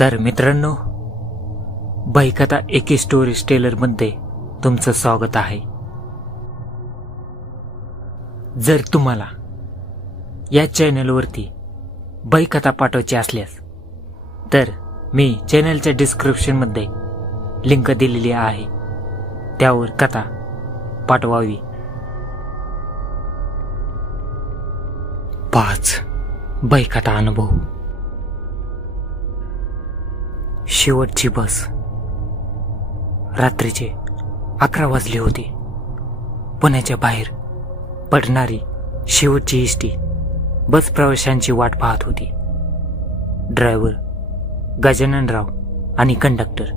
तर मित्रांनो, बैकथा एके स्टोरी टेलरमध्ये तुमचं स्वागत आहे. जर तुम्हाला या चॅनलवरती बैकथा पाठवायची असल्यास तर मी चॅनलच्या डिस्क्रिप्शनमध्ये लिंक दिलेली आहे, त्यावर कथा पाठवावी. 5 बैकथा अनुभव. शेवटची बस. रात्रीचे 11 वाजले होते. पुण्याच्या बाहेर पडणारी शेवटची एसटी बस प्रवाशांची वाट पाहत होती. ड्रायव्हर गजाननराव आणि कंडक्टर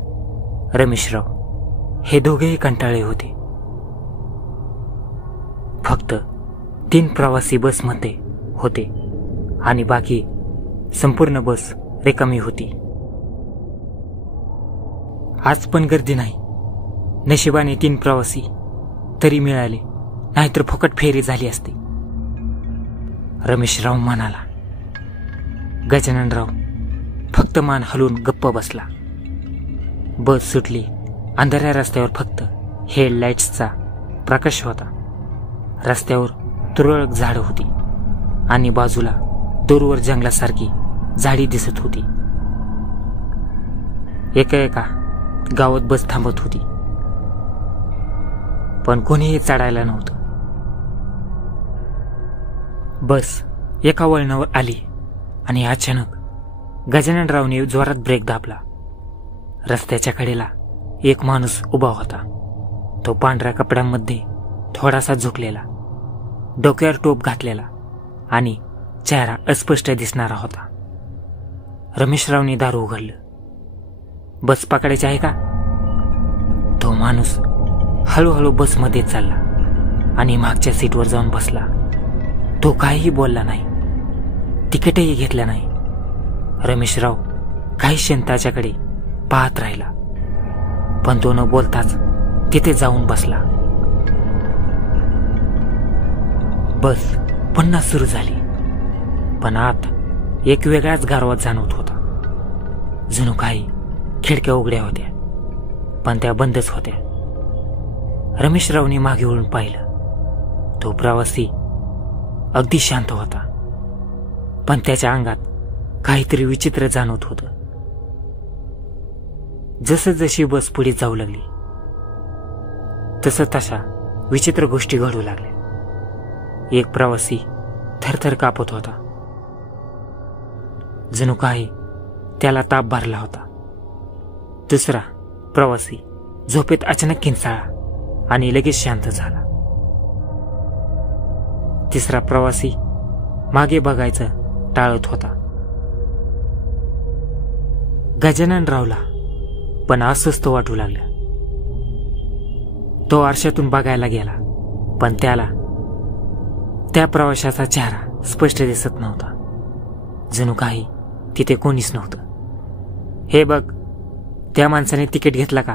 रमेशराव हे दोघेही कंटाळले होते. फक्त 3 प्रवासी बसमध्ये होते आणि बाकी संपूर्ण बस रिकामी होती. आज पण गर्दी नाही. नशिबाने 3 प्रवासी तरी मिळाले, नाहीतर फुकट फेरी झाली असती. रमेशराव म्हणाला. गजाननराव फक्त मान हलवून गप्प बसला. बस सुटली. अंधाऱ्या रस्त्यावर फक्त हेडलाईट्सचा प्रकाश होता. रस्त्यावर तुरळक झाडं होती आणि बाजूला दूरवर जंगलासारखी झाडी दिसत होती. एका गावात बस थांबत होती, पण कोणीही चढायला नव्हतं. बस एका वळणावर आली आणि अचानक गजाननरावने जोरात ब्रेक दाबला. रस्त्याच्या कडेला एक माणूस उभा होता. तो पांढऱ्या कपड्यांमध्ये थोडासा झुकलेला, डोक्यावर टोप घातलेला आणि चेहरा अस्पष्ट दिसणारा होता. रमेशरावने दार उघडलं. बस पकडायची आहे का? तो माणूस हळूहळू बसमध्ये चालला आणि मागच्या सीटवर जाऊन बसला. तो काहीही बोलला नाही, तिकीटही घेतलं नाही. रमेशराव काही क्षण त्याच्याकडे पाहत राहिला, पण तो न बोलताच तिथे जाऊन बसला. बस पुन्हा सुरू झाली, पण आत एक वेगळाच गारवा जाणवत होता. जणू काही खिडक्या उघड्या होत्या, पण त्या बंदच होत्या. रमेशरावने मागे वळून पाहिलं. तो प्रवासी अगदी शांत होता, पण त्याच्या अंगात काहीतरी विचित्र जाणवत होतं. जशी बस पुढे जाऊ लागली तशा विचित्र गोष्टी घडू लागल्या. एक प्रवासी थरथर कापत होता. जणू काही त्याला ताप भरला होता. दुसरा प्रवासी झोपेत अचानक किंचाळला आणि लगेच शांत झाला. तिसरा प्रवासी मागे बघायचं टाळत होता. गजाननरावला पण अस्वस्थ वाटू लागलं. तो आरशातून बघायला गेला, पण त्याला त्या प्रवाशाचा चेहरा स्पष्ट दिसत नव्हता. जणू काही तिथे कोणीच नव्हतं. हे बघ, त्या माणसाने तिकीट घेतला का?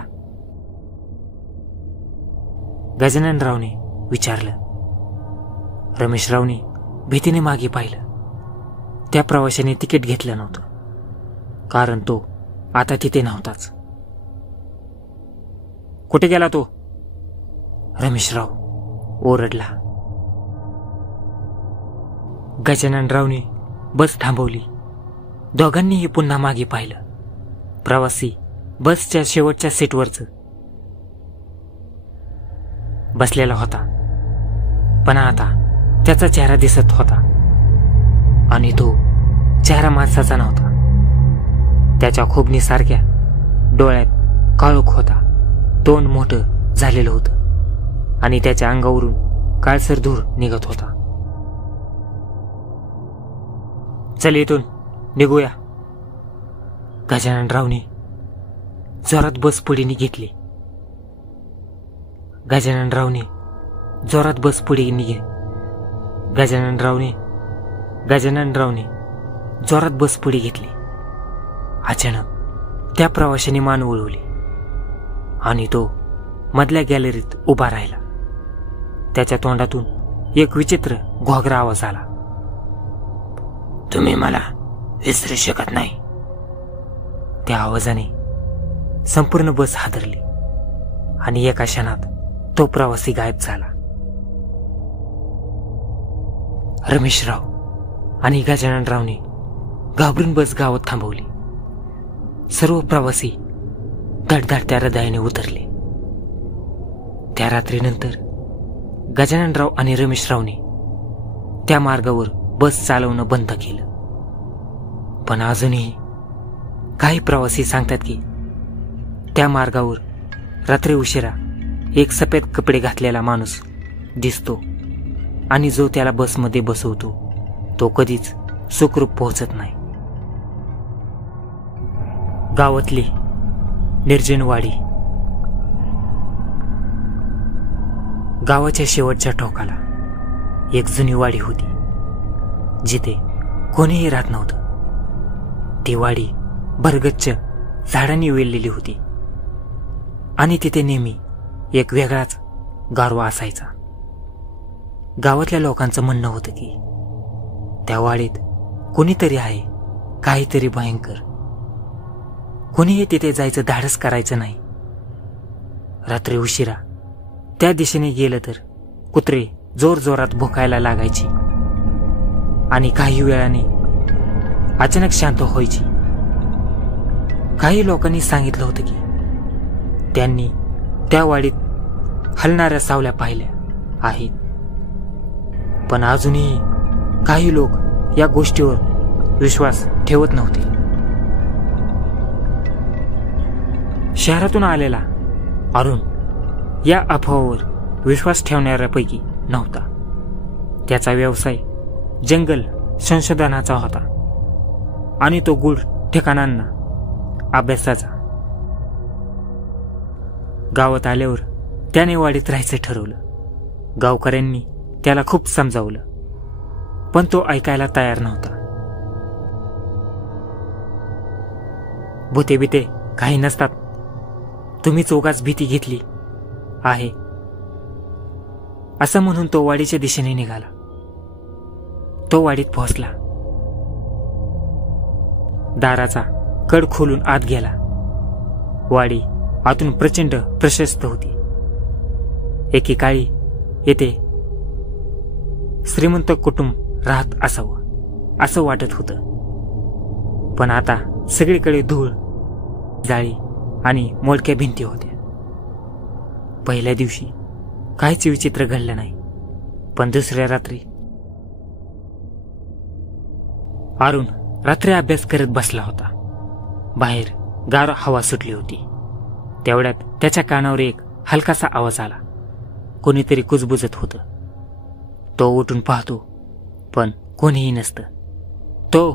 गजाननरावने विचारलं. रमेशरावने भीतीने मागे पाहिलं. त्या प्रवाशाने तिकीट घेतलं नव्हतं, कारण तो आता तिथे नव्हताच. कुठे गेला तो? रमेशराव ओरडला. गजाननरावने बस थांबवली. दोघांनीही पुन्हा मागे पाहिलं. प्रवासी बसच्या शेवटच्या सीटवरच बसलेला होता, पण आता त्याचा चेहरा दिसत होता आणि तो चेहरा माणसाचा नव्हता. त्याच्या खोबणीसारख्या डोळ्यात काळोख होता. तोंड मोठं झालेलं होतं आणि त्याच्या अंगावरून काळसर धूर निघत होता. चल, इथून निघूया. गजाननरावने जोरात बस पुढे घेतली. गजाननरावने जोरात बस पुढे निघे. गजाननरावने जोरात बस पुढे घेतली. अचानक त्या प्रवाशाने मान वळवली आणि तो मधल्या गॅलरीत उभा राहिला. त्याच्या तोंडातून एक विचित्र घोगरा आवाज आला. तुम्ही मला विसरू शकत नाही. त्या आवाजाने संपूर्ण बस हादरली आणि एका क्षणात तो प्रवासी गायब झाला. रमेशराव आणि गजाननरावने घाबरून बस गावात थांबवली. सर्व प्रवासी धडधडत्या हृदयाने उतरले. त्या रात्रीनंतर गजाननराव आणि रमेशरावने त्या मार्गावर बस चालवणं बंद केलं. पण अजूनही काही प्रवासी सांगतात की त्या मार्गावर रात्री उशिरा एक सफेद कपडे घातलेला माणूस दिसतो आणि जो त्याला बसमध्ये बसवतो तो कधीच सुखरूप पोहोचत नाही. गावातली निर्जनवाडी. गावाच्या शेवटच्या टोकाला एक जुनी वाडी होती जिथे कोणीही राहत नव्हतं. ती वाडी भरगच्च झाडांनी वेललेली होती आणि तिथे नेहमी एक वेगळाच गारवा असायचा. गावातल्या लोकांचं म्हणणं होतं की त्या वाडीत कोणीतरी आहे, काहीतरी भयंकर. कोणीही तिथे जायचं धाडस करायचं नाही. रात्री उशिरा त्या दिशेने गेलं तर कुत्रे जोरजोरात भुकायला लागायची आणि काही वेळाने अचानक शांत व्हायची. काही लोकांनी सांगितलं होतं की त्यांनी त्या वाडीत हलणाऱ्या सावल्या पाहिल्या आहेत. पण अजूनही काही लोक या गोष्टीवर विश्वास ठेवत नव्हते. शहरातून आलेला अरुण या अफवावर विश्वास ठेवणाऱ्यापैकी नव्हता. त्याचा व्यवसाय जंगल संशोधनाचा होता आणि तो गूढ ठिकाणांना अभ्यासाचा. गावात आल्यावर त्याने वाडीत राहायचं ठरवलं. गावकऱ्यांनी त्याला खूप समजावलं पण तो ऐकायला तयार नव्हता. भूते बिते काही नसतात, तुम्हीच उगाच भीती घेतली आहे असं म्हणून तो वाडीच्या दिशेने निघाला. तो वाडीत पोहोचला. दाराचा कड खोलून आत गेला. वाडी आतून प्रचंड प्रशस्त होती. एकेकाळी येथे श्रीमंत कुटुंब राहत असावं असं वाटत होतं. पण आता सगळीकडे धूळ, जाळी आणि मोडक्या भिंती होत्या. पहिल्या दिवशी काहीच विचित्र घडलं नाही. पण दुसऱ्या रात्री अरुण रात्री अभ्यास करत बसला होता. बाहेर गार हवा सुटली होती. तेवढ्यात त्याच्या कानावर एक हलकासा आवाज आला. कोणीतरी कुजबुजत होतं. तो उठून पाहतो पण कोणीही नसतं. तो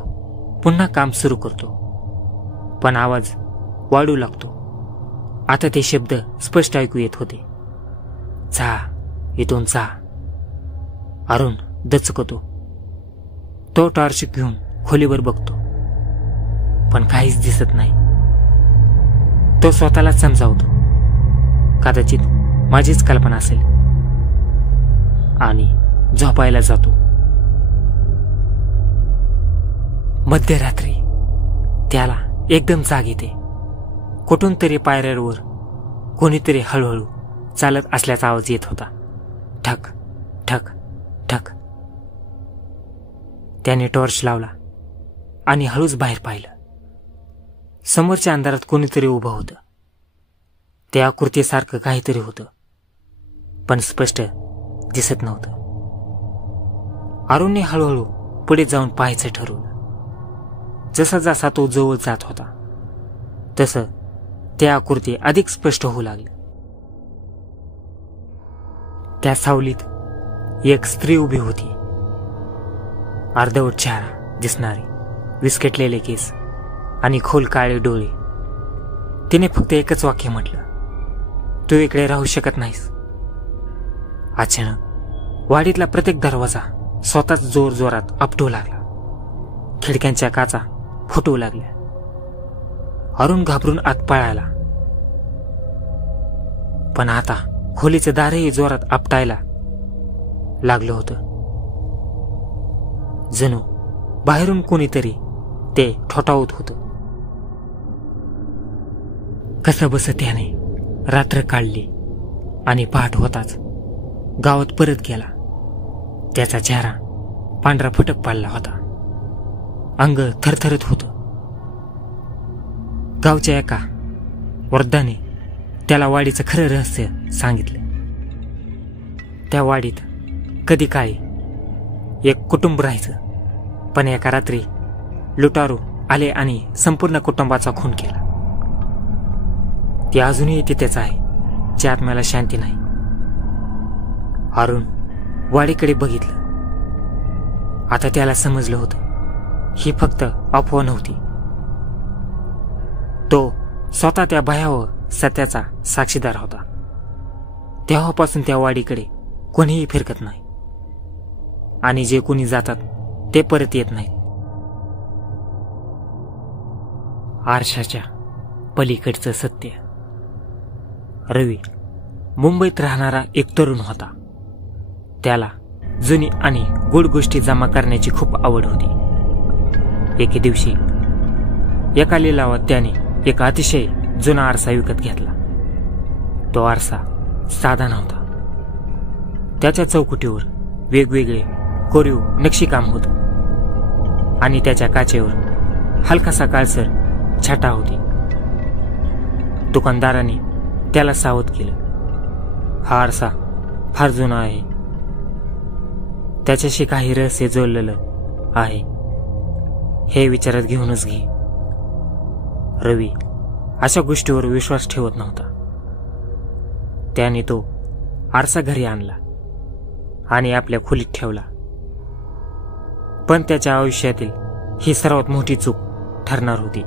पुन्हा काम सुरू करतो पण आवाज वाढू लागतो. आता ते शब्द स्पष्ट ऐकू येत होते. जा, इथून जा. अरुण दचकतो. तो टॉर्च घेऊन खोलीवर बघतो पण काहीच दिसत नाही. तो स्वतःला समजावतो कदाचित माझीच कल्पना असेल आणि झोपायला जातो. मध्यरात्री त्याला एकदम जाग येते. कुठून तरी पायऱ्यांवर कोणीतरी हळूहळू चालत असल्याचा आवाज येत होता. ठक ठक ठक. त्याने टॉर्च लावला आणि हळूच बाहेर पाहिलं. समोरच्या अंधारात कोणीतरी उभं होतं. ते आकृतीसारखं काहीतरी होतं पण स्पष्ट दिसत नव्हतं. अरुणने हळूहळू पुढे जाऊन पाहायचं ठरवलं. जसा जसा तो जवळ जात होता तसं ते आकृती अधिक स्पष्ट होऊ लागली. त्या सावलीत एक स्त्री उभी होती. अर्धवट चेहरा दिसणारी, विस्कटलेले केस आणि खोल काळे डोळे. तिने फक्त एकच वाक्य म्हटलं, तू इकडे राहू शकत नाहीस. अचानक वाडीतला प्रत्येक दरवाजा स्वतःच जोर जोरात आपटू लागला. खिडक्यांच्या काचा फुटू लागल्या. अरुण घाबरून आत पळाला पण आता खोलीचं दारही जोरात आपटायला लागलं होतं. जणू बाहेरून कोणीतरी ते ठोठावत होतं. कसंबसं त्याने रात्र काढली आणि पहाट होताच गावात परत गेला. त्याचा चेहरा पांढरा फटक पाडला होता. अंग थरथरत होतं. गावच्या एका वृद्धाने त्याला वाडीचं खरं रहस्य सांगितलं. त्या वाडीत कधी काळी एक कुटुंब राहायचं, पण एका रात्री लुटारू आले आणि संपूर्ण कुटुंबाचा खून केला. ती अजूनही तिथेच आहे, ज्या आत्म्याला शांती नाही. अरुण वाडीकडे बघितलं. आता त्याला समजलं होतं, ही फक्त अफवा नव्हती. तो स्वतः त्या भयावह सत्याचा साक्षीदार होता. तेव्हापासून त्या वाडीकडे कोणीही फिरकत नाही, आणि जे कोणी जातात ते परत येत नाहीत. आरशाच्या पलीकडचं सत्य. रवी मुंबईत राहणारा एक तरुण होता. त्याला जुनी आणि गोड गोष्टी जमा करण्याची खूप आवड होती. एके दिवशी एका लिलावात त्याने एक अतिशय जुना आरसा विकत घेतला. तो आरसा साधा नव्हता. त्याच्या चौकटीवर वेगवेगळे कोरीव नक्षीकाम होतं आणि त्याच्या काचेवर हलकासा काळसर छटा होती. दुकानदाराने त्याला सावध केलं. हा आरसा फार जुना आहे, त्याच्याशी काही रहस्य जोडलेलं आहे, हे विचारात घेऊनच घे. रवी अशा गोष्टीवर विश्वास ठेवत नव्हता. त्याने तो आरसा घरी आणला आणि आपल्या खोलीत ठेवला. पण त्याच्या आयुष्यातील ही सर्वात मोठी चूक ठरणार होती.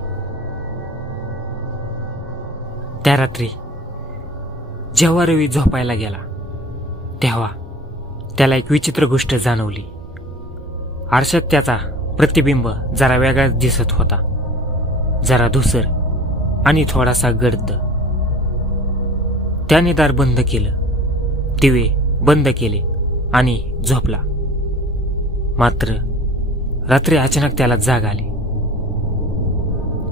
त्या रात्री जेव्हा रवी झोपायला गेला, तेव्हा त्याला एक विचित्र गोष्ट जाणवली. आरशात त्याचा प्रतिबिंब जरा वेगळाच दिसत होता. जरा धुसर आणि थोडासा गडद. त्याने दार बंद केलं, दिवे बंद केले आणि झोपला. मात्र रात्री अचानक त्याला जाग आली.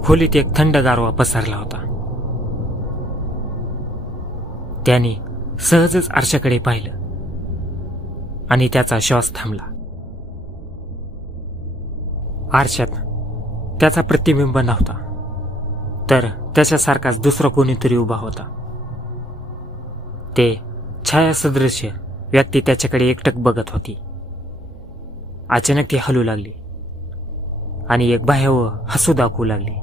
खोलीत एक थंड गारवा पसरला होता. त्याने सहजच आरशाकडे पाहिलं आणि त्याचा श्वास थांबला. आरशात त्याचा प्रतिबिंब नव्हता, तर त्याच्यासारखाच दुसरा कोणीतरी उभा होता. ते छायासदृश्य व्यक्ती त्याच्याकडे एकटक बघत होती. अचानक ती हलू लागली आणि एक भयावह हसू दाखवू लागली.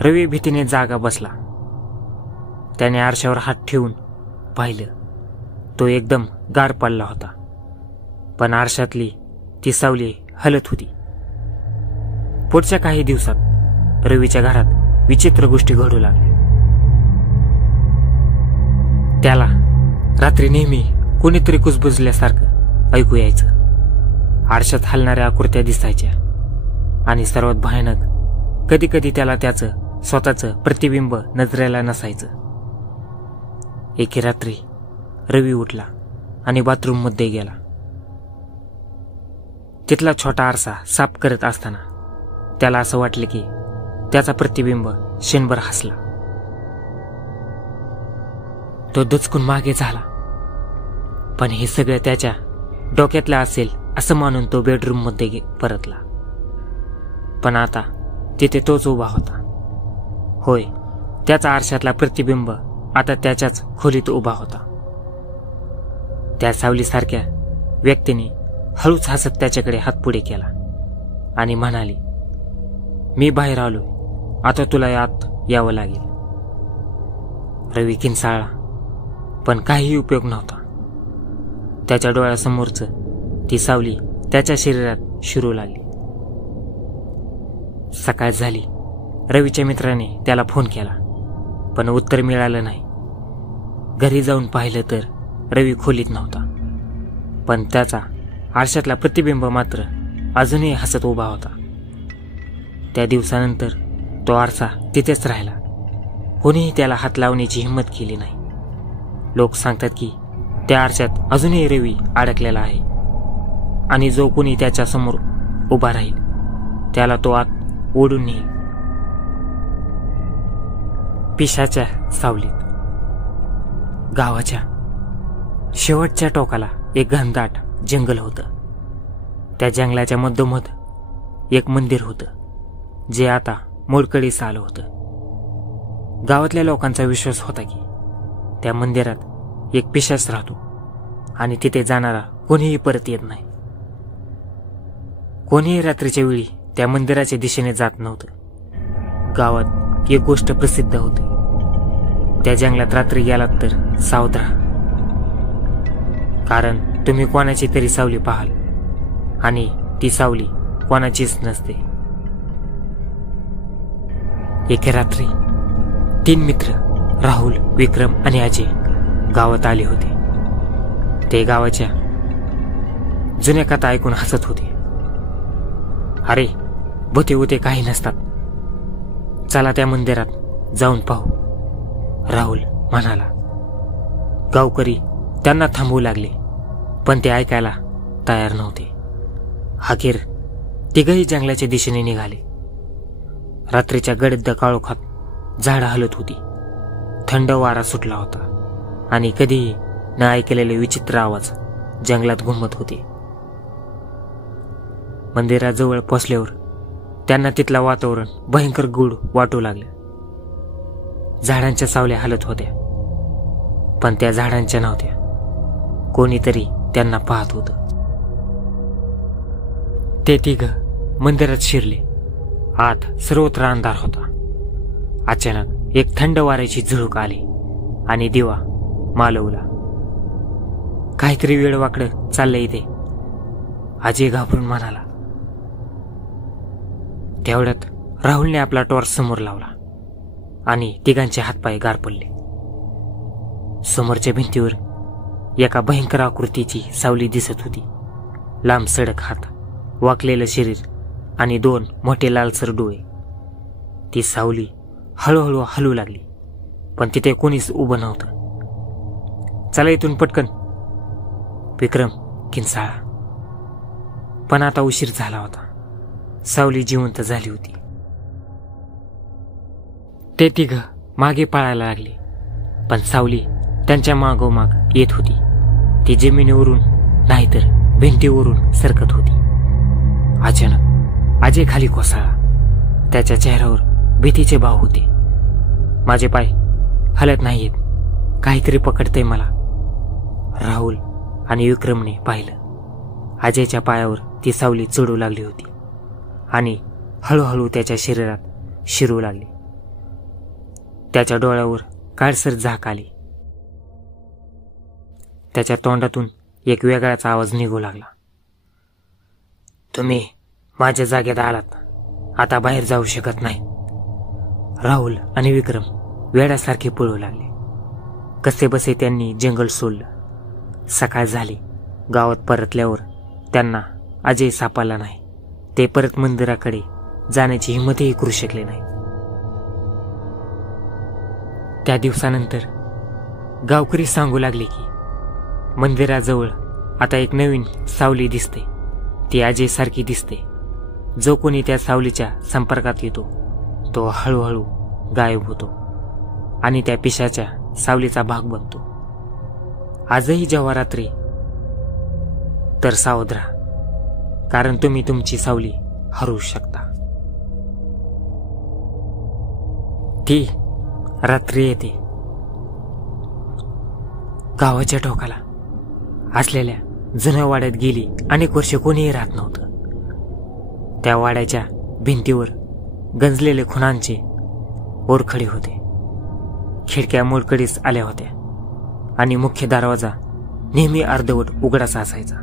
रवी भीतीने जागा बसला. त्याने आरशावर हात ठेवून पाहिलं. तो एकदम गार पडला होता, पण आरशातली ती सावली हलत होती. पुढच्या काही दिवसात रवीच्या घरात विचित्र गोष्टी घडू लागल्या. त्याला रात्री नेहमी कोणीतरी कुजबुजल्यासारखं ऐकू यायचं. आरशात हलणाऱ्या आकृत्या दिसायच्या आणि सर्वात भयानक, कधी कधी त्याला त्याचं स्वतःचं प्रतिबिंब नजरेला नसायचं. एके रात्री रवी उठला आणि बाथरूममध्ये गेला. तिथला छोटा आरसा साफ करत असताना त्याला असं वाटलं की त्याचा प्रतिबिंब क्षणभर हसला. तो दचकून मागे झाला, पण हे सगळं त्याच्या डोक्यातलं असेल असं मानून तो बेडरूम मध्ये परतला. पण आता तिथे तोच उभा होता. होय, त्याचा आरशातला प्रतिबिंब आता त्याच्याच खोलीत उभा होता. त्या सावलीसारख्या व्यक्तीने हळूच हसत त्याच्याकडे हात पुढे केला आणि म्हणाली, मी बाहेर आलोय, आता तुला आत यावं लागेल. रवी किंचाळला, पण काहीही उपयोग नव्हता. त्याच्या डोळ्यासमोरच ती सावली त्याच्या शरीरात शिरू लागली. सकाळ झाली. रवीच्या मित्राने त्याला फोन केला, पण उत्तर मिळालं नाही. घरी जाऊन पाहिलं तर रवी खोलीत नव्हता, पण त्याचा आरशातला प्रतिबिंब मात्र अजूनही हसत उभा होता. त्या दिवसानंतर तो आरसा तिथेच राहिला. कोणीही त्याला हात लावण्याची हिंमत केली नाही. लोक सांगतात की त्या आरशात अजूनही रवी अडकलेला आहे आणि जो कोणी त्याच्या समोर उभा राहील त्याला तो आत ओढून नेईल. पिशाच्या सावलीत. गावाच्या शेवटच्या टोकाला एक घनदाट जंगल होतं. त्या जंगलाच्या मधोमध एक मंदिर होतं जे आता मोडकळीस आलं होतं. गावातल्या लोकांचा विश्वास होता की त्या मंदिरात एक पिशाच राहतो आणि तिथे जाणारा कोणीही परत येत नाही. कोणीही रात्रीच्या वेळी त्या मंदिराच्या दिशेने जात नव्हतं. गावात एक गोष्ट प्रसिद्ध होती. त्या जंगलात रात्री गेलात तर सावध राहा, कारण तुम्ही कोणाची तरी सावली पाहाल आणि ती सावली कोणाचीच नसते. एके रात्री 3 मित्र राहुल, विक्रम आणि अजय गावात आले होते. ते गावाच्या जुन्या कथा ऐकून हसत होते. अरे, भूते उते काही नसतात, चला त्या मंदिरात जाऊन पाहू, राहुल म्हणाला. गावकरी त्यांना थांबवू लागले, पण ते ऐकायला तयार नव्हते. अखेर तिघही जंगलाच्या दिशेने निघाले. रात्रीच्या गडद काळोखात झाडं हलत होती. थंड वारा सुटला होता आणि कधीही न ऐकलेले विचित्र आवाज जंगलात घुमत होते. मंदिराजवळ पोचल्यावर त्यांना तिथलं वातावरण भयंकर गूढ वाटू लागलं. झाडांच्या सावल्या हलत होत्या, पण त्या झाडांच्या नव्हत्या. कोणीतरी त्यांना पाहत होतं. ते तिघं मंदिरात शिरले. आत सर्वत्र अंधार होता. अचानक एक थंड वाऱ्याची झुळूक आली आणि दिवा मालवला. काहीतरी वेडवाकडं चाललंय इथे, अजय घाबरून म्हणाला. तेवढ्यात राहुलने आपला टॉर्च समोर लावला आणि तिघांचे हातपाय गार पडले. समोरच्या भिंतीवर एका भयंकर आकृतीची सावली दिसत होती. लांब सडक हात, वाकलेलं शरीर आणि 2 मोठे लालसर डोळे. ती सावली हळूहळू हलू लागली, पण तिथे कोणीच उभं नव्हतं. चला इथून पटकन, विक्रम किंचाळा. पण आता उशीर झाला होता. सावली जिवंत झाली होती. ते तिघं मागे पळायला लागले, पण सावली त्यांच्या मागोमाग येत होती. ती जमिनीवरून नाहीतर भिंतीवरून सरकत होती. अचानक अजय खाली कोसळला. त्याच्या चेहऱ्यावर भीतीचे भाव होते. माझे पाय हलत नाहीयेत, काहीतरी पकडतंय मला. राहुल आणि विक्रमने पाहिलं. अजयच्या पायावर ती सावली चढू लागली होती आणि हळूहळू त्याच्या शरीरात शिरू लागली. त्याच्या डोळ्यावर काळसर झाक आली. त्याच्या तोंडातून एक वेगळाच आवाज निघू लागला. तुम्ही माझ्या जागेत आलात, आता बाहेर जाऊ शकत नाही. राहुल आणि विक्रम वेड्यासारखे पळू लागले. कसे बसे त्यांनी जंगल सोडलं. सकाळ झाली. गावात परतल्यावर त्यांना अजय सापडला नाही. ते परत मंदिराकडे जाण्याची हिंमतही करू शकले नाही. त्या दिवसानंतर गावकरी सांगू लागले की मंदिराजवळ आता एक नवीन सावली दिसते. ती अजय सारखी दिसते. जो कोणी त्या सावलीच्या संपर्कात येतो तो हळूहळू गायब होतो आणि त्या पिशाच्या सावलीचा भाग बनतो. आजही जेव्हा रात्री, तर सावध राहा, कारण तुम्ही तुमची सावली हरवू शकता. ती रात्री येते. गावाच्या टोकाला असलेल्या जुन्या वाड्यात गेली अनेक वर्ष कोणीही राहत नव्हतं. त्या वाड्याच्या भिंतीवर गंजलेले खुणांचे ओरखडे होते. खिडक्या मोडकळीस आल्या होत्या आणि मुख्य दरवाजा नेहमी अर्धवट उघडाच असायचा.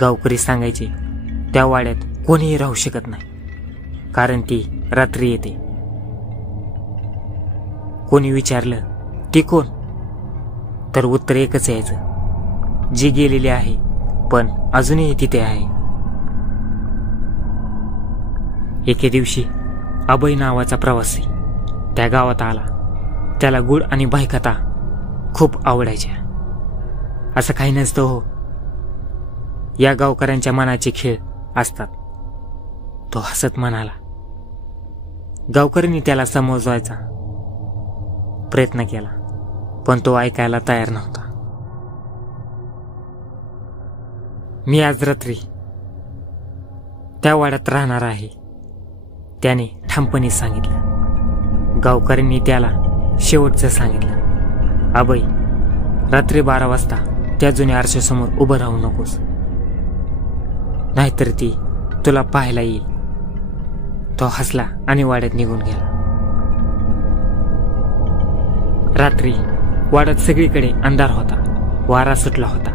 गावकरी सांगायचे त्या वाड्यात कोणीही राहू शकत नाही, कारण ती रात्री येते. कोणी विचारलं ती कोण, तर उत्तर एकच यायचं, जी गेलेली आहे पण अजूनही तिथे आहे. एके दिवशी अभय नावाचा प्रवासी त्या गावात आला. त्याला गुळ आणि बायकथा खूप आवडायच्या. असं काही नसतं हो, या गावकऱ्यांच्या मनाचे खेळ असतात, तो हसत म्हणाला. गावकऱ्यांनी त्याला समजवायचा प्रयत्न केला, पण तो ऐकायला तयार नव्हता. मी आज रात्री त्या वाड्यात राहणार आहे, त्याने ठामपणे सांगितलं. गावकऱ्यांनी त्याला शेवटचं सांगितलं, अभय, रात्री 12 वाजता त्या जुन्या आरशासमोर उभं राहू नकोस, नाहीतर ती तुला पाहायला येईल. तो हसला आणि वाड्यात निघून गेला. रात्री वाड्यात सगळीकडे अंधार होता, वारा सुटला होता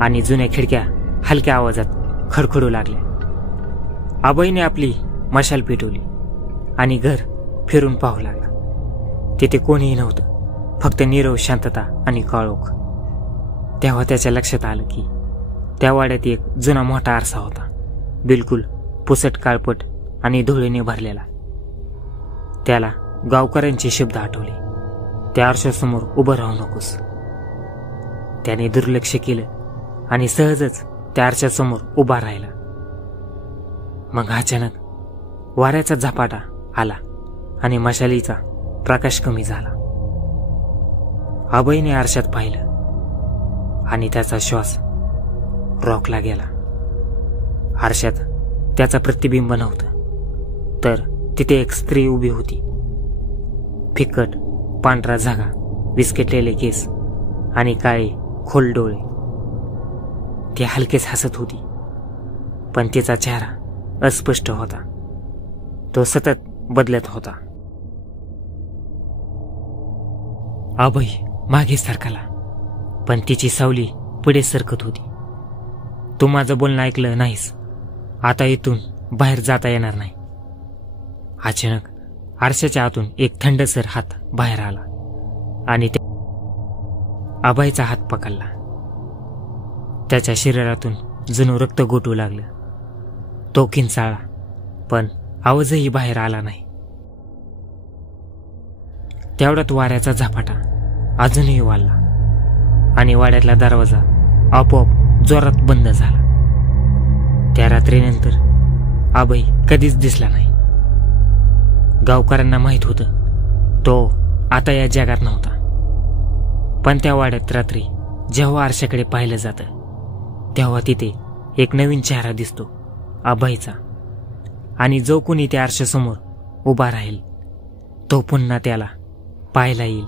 आणि जुन्या खिडक्या हलक्या आवाजात खडखडू लागल्या. अभयने आपली मशाल पेटवली आणि घर फिरून पाहू लागला. तिथे कोणीही नव्हतं, फक्त नीरव शांतता आणि काळोख. तेव्हा त्याच्या लक्षात आलं की त्या वाड्यात एक जुना मोठा आरसा होता, बिलकुल पुसट, काळपट आणि धुळीने भरलेला. त्याला गावकऱ्यांचे शब्द आठवले, त्या आरशासमोर उभं राहू नकोस. त्याने दुर्लक्ष केलं आणि सहजच त्या आरशासमोर उभा राहिला. मग अचानक वाऱ्याचा झपाटा आला आणि मशालीचा प्रकाश कमी झाला. अभयने आरशात पाहिलं आणि त्याचा श्वास रोखला गेला. आरशात त्याचा प्रतिबिंब नव्हतं, तर तिथे एक स्त्री उभी होती. फिकट पांढरा झागा, विस्कटलेले केस आणि काळे खोल डोळे. ती हलकेच हसत होती, पण तिचा चेहरा अस्पष्ट होता. तो सतत बदलत होता. अभय मागे सरकला, पण तिची सावली पुढे सरकत होती. तू माझं बोलणं ऐकलं नाहीस, आता इथून बाहेर जाता येणार नाही. अचानक आरशाच्या आतून एक थंडसर हात बाहेर आला आणि अभयचा हात पकडला. त्याच्या शरीरातून जणू रक्त गोठू लागलं. तो किंचाळला, पण आवाजही बाहेर आला नाही. तेवढ्यात वाऱ्याचा झपाटा अजूनही वाढला आणि वाड्यातला दरवाजा आपोआप जोरात बंद झाला. त्या रात्रीनंतर अभय कधीच दिसला नाही. गावकऱ्यांना माहित होतं तो आता या जगात नव्हता. पण त्या वाड्यात रात्री जेव्हा आरशाकडे पाहिलं जातं, तेव्हा तिथे एक नवीन चेहरा दिसतो, अभयचा. आणि जो कोणी त्या आरशासमोर उभा राहील तो पुन्हा त्याला पाहायला येईल.